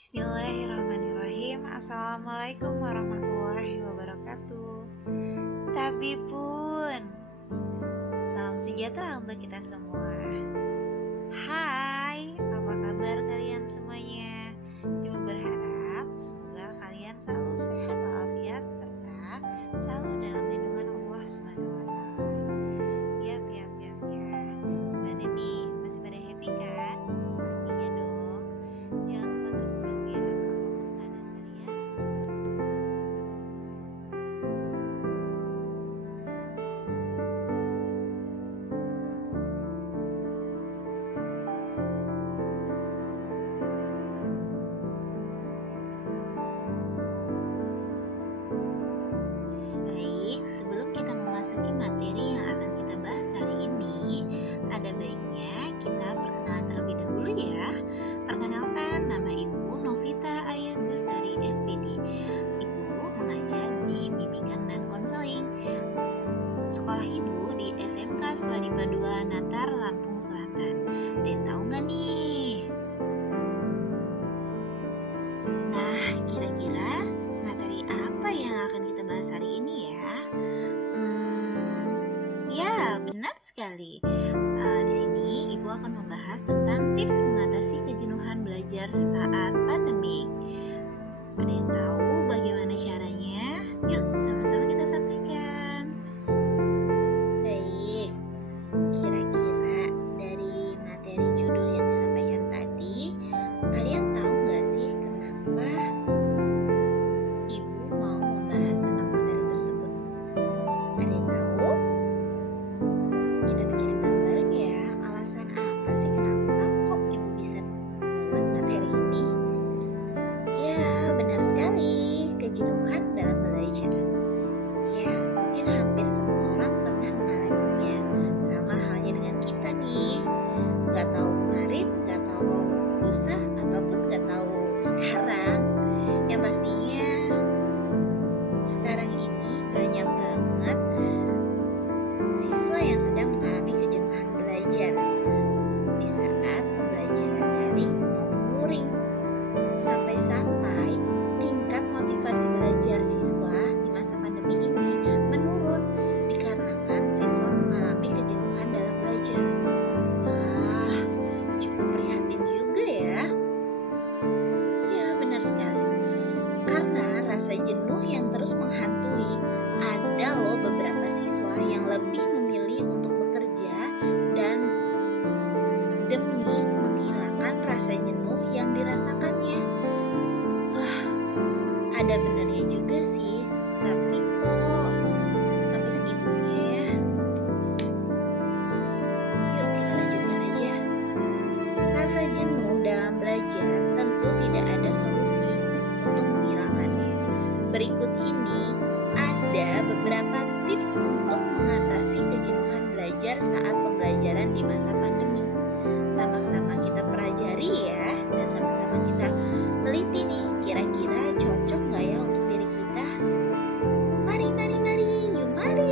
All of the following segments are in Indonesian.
Bismillahirrahmanirrahim. Assalamualaikum warahmatullahi wabarakatuh. Tabibun, salam sejahtera untuk kita semua. Hai, apa kabar kalian semuanya? Ibu berharap semoga kalian selalu sehat walafiat serta selalu dalam lindungan Allah SWT. Yap. Gimana nih? Masih pada happy kan? Pastinya dong. Jangan lupa terus berdoa apapun keadaan kalian. Baik, sebelum kita memasuki materi yang akan kita bahas hari ini, ada baiknya kita perkenalan terlebih dahulu ya. Perkenalkan, nama Ibu Novita Ayu Bustari SPD. Ibu mengajar di Bimbingan dan Konseling. Sekolah Ibu di SMK Swadipa II Natar, Lampung Selatan. Ada yang tahu nggak nih? Nah, kira-kira materi apa yang akan kita bahas hari ini ya? Ya, benar sekali. Di sini Ibu akan membahas tentang tips mengatasi kejenuhan belajar saat pandemi. Ada yang tahu bagaimana caranya? Yuk, sama-sama kita saksikan. Baik, kira-kira dari materi judul yang disampaikan tadi, kalian tahu nggak sih kenapa Ibu mau membahas tentang materi tersebut? Ada yang tahu? Kita pikirin bareng-bareng ya, alasan apa sih kenapa kok Ibu bisa membuat materi ini? Ya, benar sekali, kejenuhan dalam belajar. Ya, mungkin hampir semua orang pernah mengalaminya. Sama halnya dengan kita nih. Gak tahu kemarin, gak tahu lusa, ataupun gak tahu sekarang. Yang pastinya sekarang ini banyak banget siswa yang sedang mengalami kejenuhan belajar di saat pembelajaran daring maupun luring. Sampai-sampai tingkat motivasi belajar siswa di masa pandemi ini menurun dikarenakan siswa mengalami kejenuhan dalam belajar. Wah, cukup prihatin juga ya. Ya, benar sekali. Karena rasa jenuh yang terus menghantui, ada loh beberapa siswa yang lebih memilih untuk bekerja dan demi menghilangkan rasa jenuh yang dirasakannya. Wah, ada benarnya juga sih, tapi kok sampai segitunya ya? Yuk kita lanjutkan aja. Rasa jenuh dalam belajar tentu tidak ada solusi untuk menghilangkannya. Berikut ini ada beberapa tips untuk mengatasi kejenuhan belajar saat pembelajaran di masa pandemi. Sama-sama kita pelajari ya, dan sama-sama kita teliti nih, kira-kira cocok nggak ya untuk diri kita? Mari, yuk mari.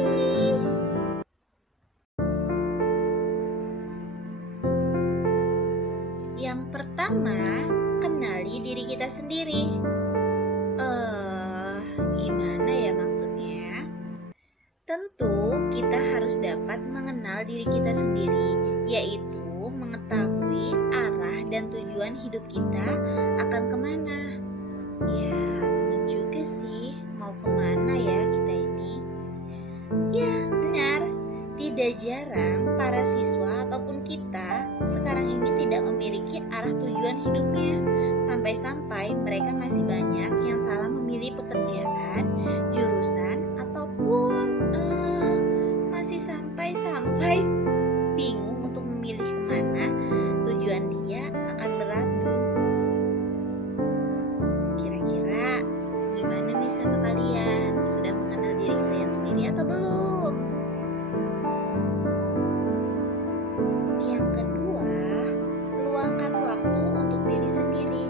Yang pertama, kenali diri kita sendiri. Gimana ya maksudnya? Tentu kita harus dapat mengenal diri kita sendiri, yaitu mengetahui arah dan tujuan hidup kita akan kemana. Ya, benar juga sih, mau kemana ya kita ini? Ya, benar. Tidak jarang para siswa ataupun kita sekarang ini tidak memiliki arah tujuan hidupnya. Sampai-sampai mereka masih banyak yang salah memilih pekerjaan, jurusan, ataupun masih sampai-sampai bingung untuk memilih kemana tujuan dia akan berlabuh. Kira-kira gimana nih sama kalian? Sudah mengenal diri kalian sendiri atau belum? Yang kedua, luangkan waktu untuk diri sendiri.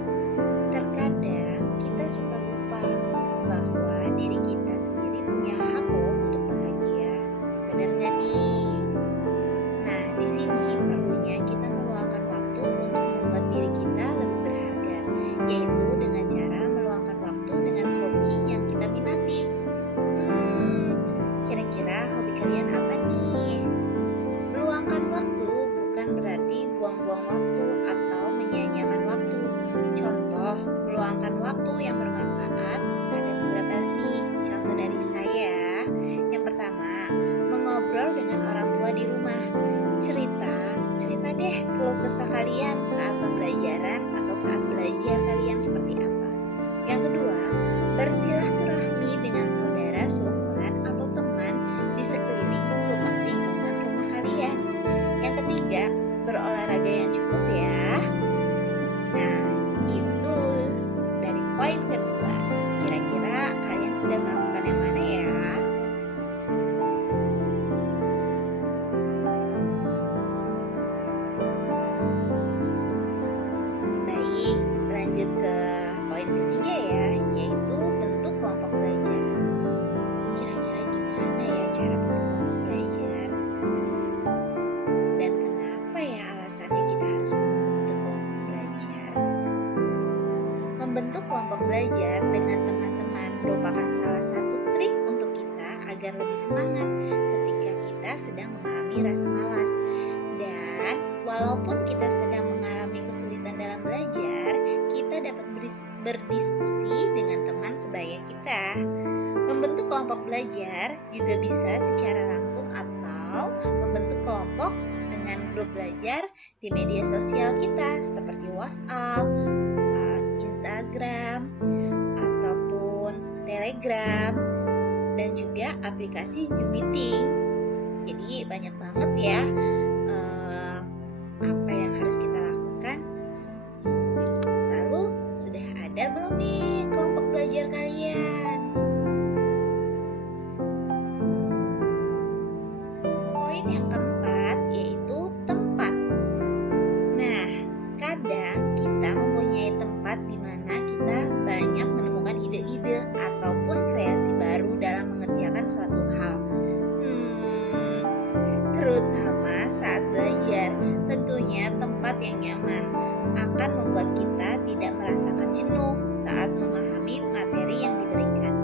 agar lebih semangat ketika kita sedang mengalami rasa malas. Dan walaupun kita sedang mengalami kesulitan dalam belajar, kita dapat berdiskusi dengan teman sebaya kita. Membentuk kelompok belajar juga bisa secara langsung atau membentuk kelompok dengan grup belajar di media sosial kita seperti WhatsApp, Instagram, ataupun Telegram, dan juga aplikasi Zoom Meeting. Jadi banyak banget ya apa yang harus kita lakukan. Lalu sudah ada belum nih kelompok belajar kalian? Poin yang keempat yaitu tempat. Nah, kadang kita mempunyai tempat di mana kita banyak menemukan ide-ide ataupun kreasi baru dalam mengerjakan suatu hal. Terutama saat belajar, tentunya tempat yang nyaman akan membuat kita tidak merasakan jenuh saat memahami materi yang diberikan.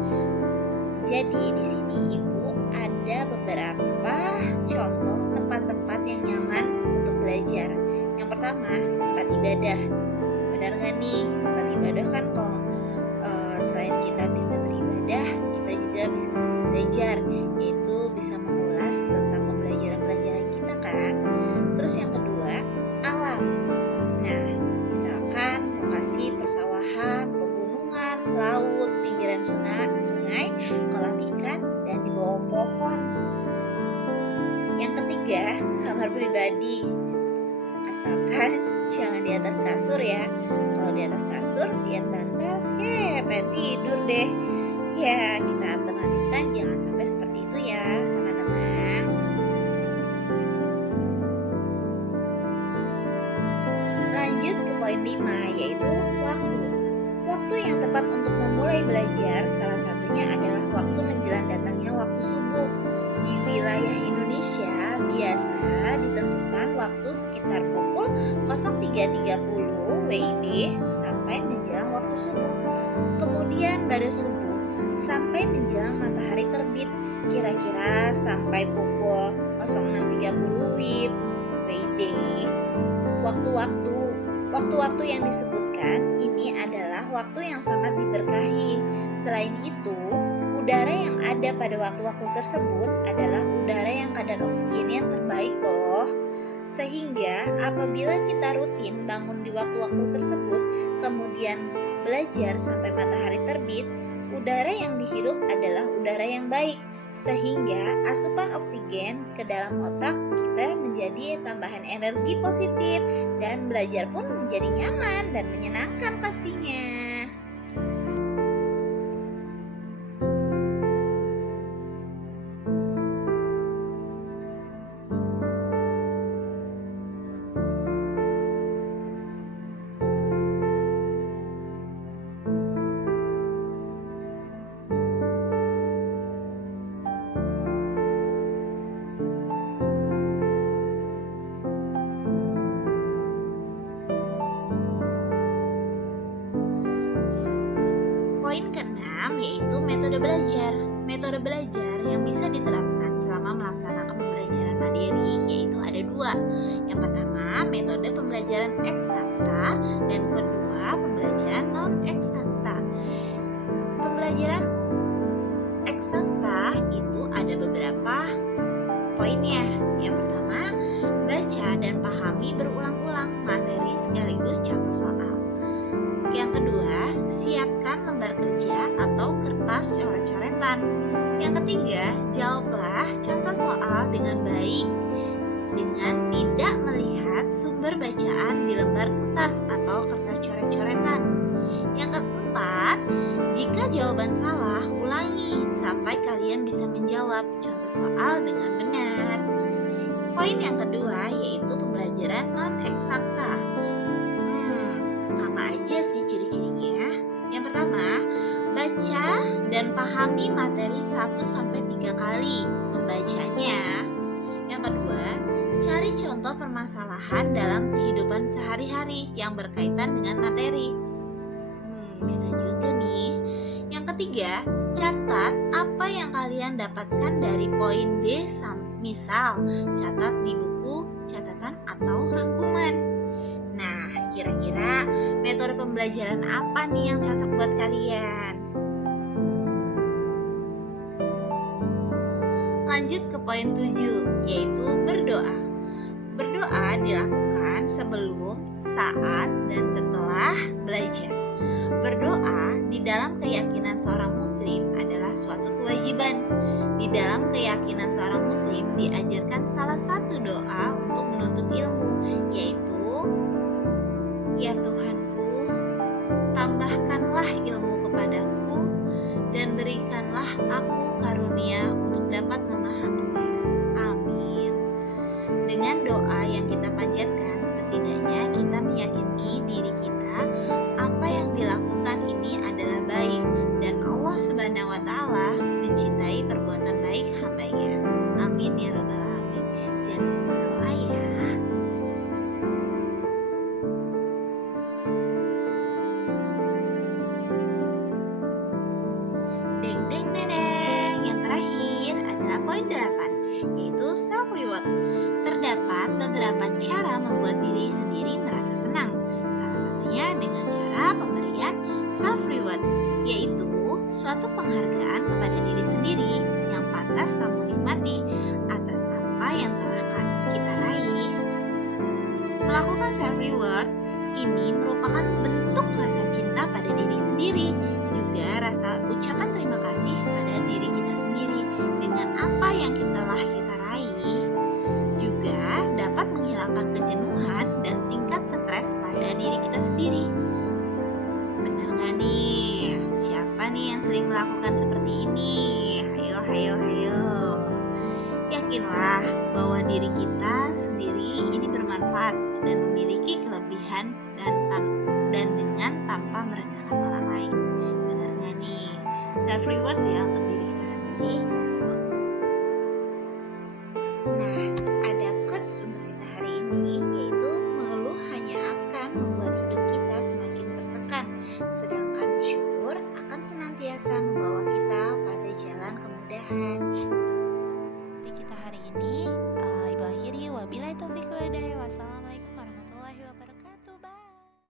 Jadi di sini Ibu ada beberapa contoh tempat-tempat yang nyaman untuk belajar. Yang pertama, tempat ibadah. Benar nggak nih? Tempat ibadah kan kalau selain kita bisa beribadah, kita juga bisa belajar, yaitu bisa mengulas tentang pembelajaran kita kan. Terus yang kedua, alam. Nah, misalkan lokasi persawahan, pegunungan, laut, pinggiran sungai, kolam ikan, dan di bawah pohon. Yang ketiga, kamar pribadi. Asalkan jangan di atas kasur ya. Kalau di atas kasur, lihat bantal, pengen tidur deh. Ya, kita alternatifkan jangan sampai seperti itu ya, teman-teman. Lanjut ke poin 5, yaitu waktu. Waktu yang tepat untuk memulai belajar salah satunya adalah waktu menjelang datangnya waktu subuh. Di wilayah Indonesia biasa ditentukan waktu sekitar pukul 03.30 WIB sampai menjelang waktu subuh. Kemudian baru subuh sampai menjelang matahari terbit, kira-kira sampai pukul 06.30 WIB. Waktu-waktu yang disebutkan ini adalah waktu yang sangat diberkahi. Selain itu, udara yang ada pada waktu-waktu tersebut adalah udara yang kadar oksigennya terbaik loh. Sehingga apabila kita rutin bangun di waktu-waktu tersebut, kemudian belajar sampai matahari terbit, udara yang dihirup adalah udara yang baik. Sehingga asupan oksigen ke dalam otak kita menjadi tambahan energi positif dan belajar pun menjadi nyaman dan menyenangkan pastinya. Poin ke-6 yaitu metode belajar. Metode belajar yang bisa diterapkan selama melaksanakan pembelajaran mandiri yaitu ada dua. Yang pertama, metode pembelajaran eksakta, dan kedua, pembelajaran non-eksakta. Pembelajaran eksakta itu ada beberapa poinnya. Yang pertama, baca dan pahami berulang-ulang materi sekaligus contoh soal. Yang kedua, siapkan lembar kerja atau kertas coret-coretan. Yang ketiga, jawablah contoh soal dengan baik dengan tidak melihat sumber bacaan di lembar kertas atau kertas coret-coretan. Yang keempat, jika jawaban salah, ulangi sampai kalian bisa menjawab contoh soal dengan benar. Poin yang kedua yaitu pembelajaran non-eksakta. Apa aja sih ciri-cirinya? Yang pertama, baca dan pahami materi 1-3 kali membacanya. Yang kedua, cari contoh permasalahan dalam kehidupan sehari-hari yang berkaitan dengan materi. Bisa juga nih. Yang ketiga, catat apa yang kalian kalian dapatkan dari poin B, misal catat di buku, catatan, atau rangkuman. Nah, kira-kira metode pembelajaran apa nih yang cocok buat kalian? Lanjut ke poin 7, yaitu berdoa. Berdoa dilakukan sebelum, saat, dan setelah belajar. Berdoa di dalam keyakinan seorang muslim adalah suatu kewajiban. Di dalam keyakinan seorang muslim diajarkan salah satu doa untuk menuntut ilmu, yaitu ya Tuhanku, tambahkanlah ilmu kepadaku dan berikanlah aku karunia untuk dapat memahaminya. Amin. Dengan doa yang kita panjatkan, setidaknya kita meyakini diri kita apa yang dilakukan ini adalah baik dan Allah Subhanahu wa Ta'ala mencintai perbuatan baik hamba-Nya. Amin ya rabbal alamin. Jangan lupa berdoa ya. Deng deng deng deng. Yang terakhir adalah poin 8, yaitu self reward. Terdapat beberapa cara membuat diri sendiri merasa senang. Salah satunya dengan cara pemberian self reward, yaitu suatu penghargaan kepada diri sendiri yang pantas kamu nikmati atas apa yang telah kita raih. Melakukan self reward ini merupakan bentuk rasa cinta pada diri sendiri, juga rasa ucapan terima kasih kepada diri kita sendiri dengan apa yang telah kita raih. Juga dapat menghilangkan kejenuhan dan tingkat stres pada diri kita sendiri. Benar gak nih? Siapa nih yang sering melakukan seperti ini? Hayo. Yakinlah bahwa diri kita sendiri ini bermanfaat dan memiliki kelebihan dan dengan tanpa merendahkan orang lain. Benar gak nih? Self reward ya untuk diri kita sendiri.